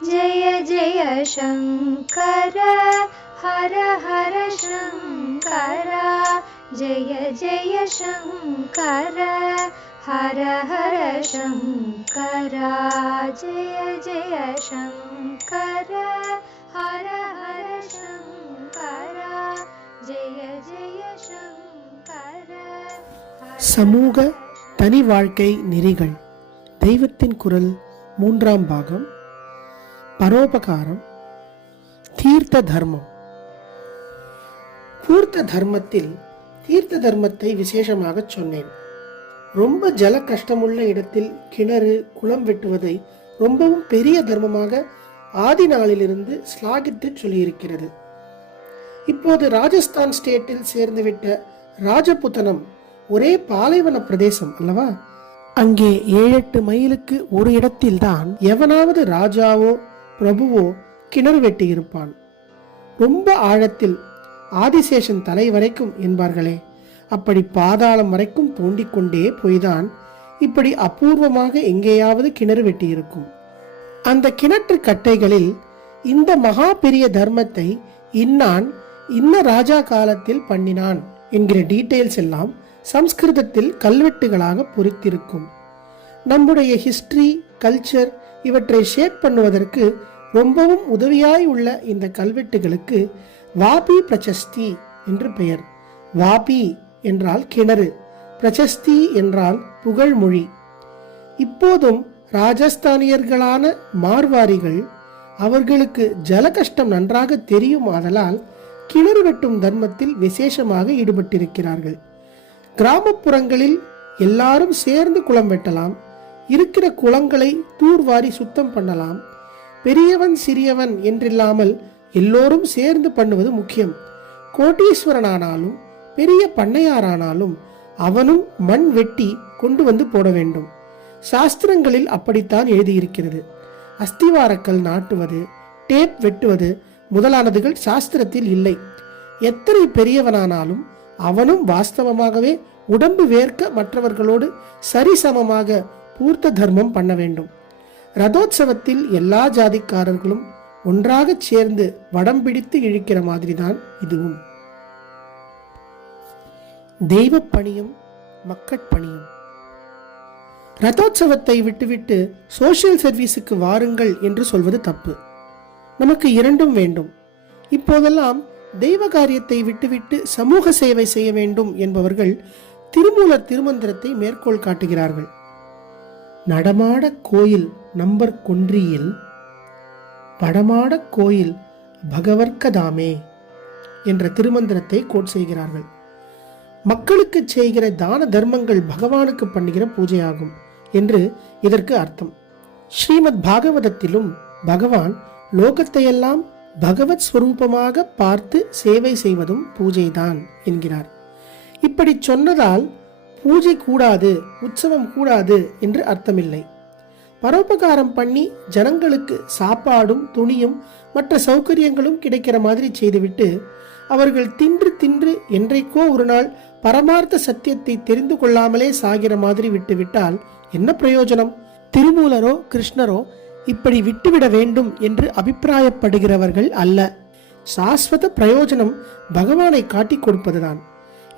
जय जय शङ्कर हर हर शङ्कर जय जय शङ्कर हर हर शङ्कर जय जय शङ्कर हर हर शङ्कर जय जय शङ्कर. சமூக தனி வாழ்க்கை நெறிகள் தெய்வத்தின் குரல் 3ஆம் பாகம். பரோபகாரம். தீர்த்த தர்மம். பூர்த்த தர்மத்தில் தீர்த்த தர்மத்தை விசேஷமாக சொன்னேன். ரொம்ப ஜல கஷ்டமுள்ள இடத்தில் கிணறு குளம் வெட்டுவதை ரொம்பவும் பெரிய தர்மமாக ஆதி நாளிலிருந்து ஸ்லாகித்து சொல்லியிருக்கிறது. இப்போது ராஜஸ்தான் ஸ்டேட்டில் சேர்ந்துவிட்ட ராஜபுத்தனம் ஒரே பாலைவன பிரதேசம் அல்லவா? அங்கே 7-8 மைலுக்கு ஒரு இடத்தில்தான் எவனாவது ராஜாவோ பிரபுவோ கிணறு வெட்டி இருப்பான். ரொம்ப ஆழத்தில், ஆதிசேஷன் தலை வரைக்கும் என்பார்களே, அப்படி பாதாளம் வரைக்கும் தோண்டிக்கொண்டே போய்தான் இப்படி அபூர்வமாக எங்கேயாவது கிணறு வெட்டி இருக்கும். அந்த கிணற்று கட்டைகளில் இந்த மகா பெரிய தர்மத்தை இன்னான் இன்ன ராஜா காலத்தில் பண்ணினான் என்கிற டீட்டெயில்ஸ் எல்லாம் சம்ஸ்கிருதத்தில் கல்வெட்டுகளாக பொறித்திருக்கும். நம்முடைய ஹிஸ்டரி, கல்ச்சர் இவற்றை ஷேப் பண்ணுவதற்கு ரொம்பவும் உதவியாய் உள்ள இந்த கல்வெட்டுகளுக்கு வாபி பிரசஸ்தி என்று பெயர். வாபி என்றால் கிணறு, பிரசஸ்தி என்றால் புகழ்மொழி. இப்போதும் ராஜஸ்தானியர்களான மார்வாரிகள் அவர்களுக்கு ஜல கஷ்டம் நன்றாக தெரியும். ஆதலால் கிணறு வெட்டும் தர்மத்தில் விசேஷமாக ஈடுபட்டிருக்கிறார்கள். கிராமப்புறங்களில் எல்லாரும் சேர்ந்து குளம் வெட்டலாம். இருக்கிற குளங்களை தூர்வாரி சுத்தம் பண்ணலாம். பெரியவன் சிறியவன் என்றில்லாமல் எல்லோரும் சேர்ந்து பண்ணுவது முக்கியம். கோட்டீஸ்வரனானாலும் பெரிய பண்ணையாரானாலும் அவனும் மண் வெட்டி கொண்டு வந்து போட வேண்டும். சாஸ்திரங்களில் அப்படித்தான் எழுதியிருக்கிறது. அஸ்திவாரக்கல் நாட்டுவது, டேப் வெட்டுவது முதலானதுகள் சாஸ்திரத்தில் இல்லை. எத்தனை பெரியவனானாலும் அவனும் வாஸ்தவமாகவே உடம்பு வேர்க்க மற்றவர்களோடு சரிசமமாக பூர்த்த தர்மம் பண்ண வேண்டும். ரதோத்சவத்தில் எல்லா ஜாதிக்காரர்களும் ஒன்றாக சேர்ந்து வடம் பிடித்து இழுக்கிற மாதிரிதான் இதுவும். தெய்வ பணியும் மக்கட்பணியும். ரதோத்சவத்தை விட்டுவிட்டு சோசியல் சர்வீஸுக்கு வாருங்கள் என்று சொல்வது தப்பு. நமக்கு இரண்டும் வேண்டும். இப்போதெல்லாம் தெய்வ காரியத்தை விட்டுவிட்டு சமூக சேவை செய்ய வேண்டும் என்பவர்கள் திருமூலர் திருமந்திரத்தை மேற்கோள் காட்டுகிறார்கள். நடமாட கோயில் நம்பர் கொன்றியில் படமாட கோயில் பகவர்க்கதாமே என்ற திருமந்திரத்தை கோட் செய்கிறார்கள். மக்களுக்கு செய்கிற தான தர்மங்கள் பகவானுக்கு பண்ணுகிற பூஜையாகும் என்று இதற்கு அர்த்தம். ஸ்ரீமத் பாகவதத்திலும் பகவான் லோகத்தையெல்லாம் பகவத் ஸ்வரூபமாக பார்த்து சேவை செய்வதும் பூஜைதான் என்கிறார். இப்படி சொன்னதால் பூஜை கூடாது, உற்சவம் கூடாது என்று அர்த்தமில்லை. பரோபகாரம் பண்ணி ஜனங்களுக்கு சாப்பாடும் துணியும் மற்ற சௌகரியங்களும் கிடைக்கிற மாதிரி செய்துவிட்டு அவர்கள் தின்று தின்று என்றைக்கோ ஒரு நாள் பரமார்த்த சத்தியத்தை தெரிந்து கொள்ளாமலே சாகிற மாதிரி விட்டுவிட்டால் என்ன பிரயோஜனம்? திருமூலரோ கிருஷ்ணரோ இப்படி விட்டுவிட வேண்டும் என்று அபிப்பிராயப்படுகிறவர்கள் அல்ல. சாஸ்வத பிரயோஜனம் பகவானை காட்டிக் கொடுப்பதுதான்.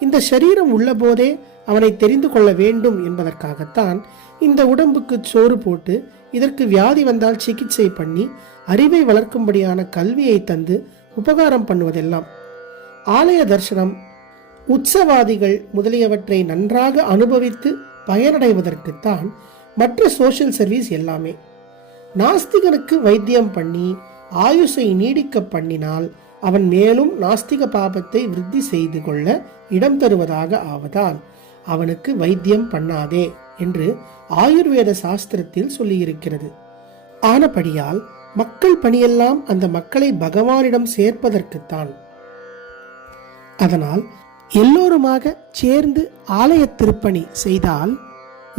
இந்த சரீரம் உள்ள போதே அவனை தெரிந்து கொள்ள வேண்டும் என்பதற்காகத்தான் இந்த உடம்புக்கு சோறு போட்டு இதற்கு வியாதி வந்தால் சிகிச்சை பண்ணி அறிவை வளர்க்கும்படியான கல்வியை தந்து உபகாரம் பண்ணுவதெல்லாம். ஆலய தரிசனம், உற்சவாதிகள் முதலியவற்றை நன்றாக அனுபவித்து பயனடைவதற்குத்தான் மற்ற சோஷியல் சர்வீஸ் எல்லாமே. நாஸ்திகனுக்கு வைத்தியம் பண்ணி ஆயுசை நீடிக்க பண்ணினால் அவன் மேலும் நாஸ்திக பாபத்தை விருத்தி செய்து கொள்ள இடம் தருவதாக ஆவதால் அவனுக்கு வைத்தியம் பண்ணாதே என்று ஆயுர்வேத சாஸ்திரத்தில் சொல்லியிருக்கிறது. ஆனபடியால் மக்கள் பணியெல்லாம் அந்த மக்களை பகவானிடம் சேர்ப்பதற்குத்தான். அதனால் எல்லோருமாக சேர்ந்து ஆலய திருப்பணி செய்தால்,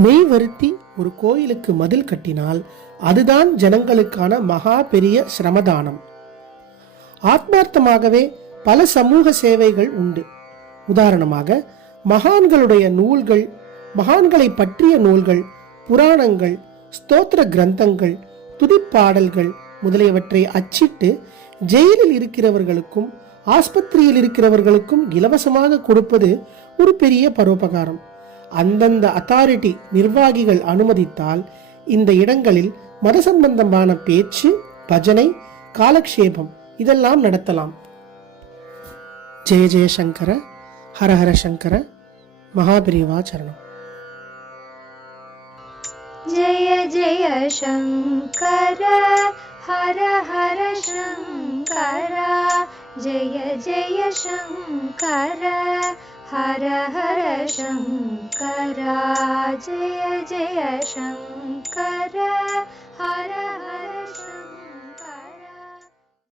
மெய் வருத்தி ஒரு கோயிலுக்கு மதில் கட்டினால் அதுதான் ஜனங்களுக்கான மகா பெரிய சிரமதானம். ஆத்மார்த்தமாகவே பல சமூக சேவைகள் உண்டு. உதாரணமாக மகான்களுடைய நூல்கள், மகான்களை பற்றிய நூல்கள், புராணங்கள், ஸ்தோத்திர கிரந்தங்கள், துதிப்பாடல்கள், முதலியவற்றை அச்சிட்டு ஜெயிலில் இருக்கிறவர்களுக்கும் ஆஸ்பத்திரியில் இருக்கிறவர்களுக்கும் இலவசமாக கொடுப்பது ஒரு பெரிய பரோபகாரம். அந்தந்த அத்தாரிட்டி நிர்வாகிகள் அனுமதித்தால் இந்த இடங்களில் மத சம்பந்தமான பேச்சு, பஜனை, காலக்ஷேபம் இதெல்லாம் நடத்தலாம். ஜெய ஜெயசங்கர, ஹரஹர சங்கர, மகாபிரிவா சரணம். जय जय शङ्कर हर हर शङ्कर जय जय शङ्कर हर हर शङ्कर जय जय शङ्कर हर हर शङ्कर.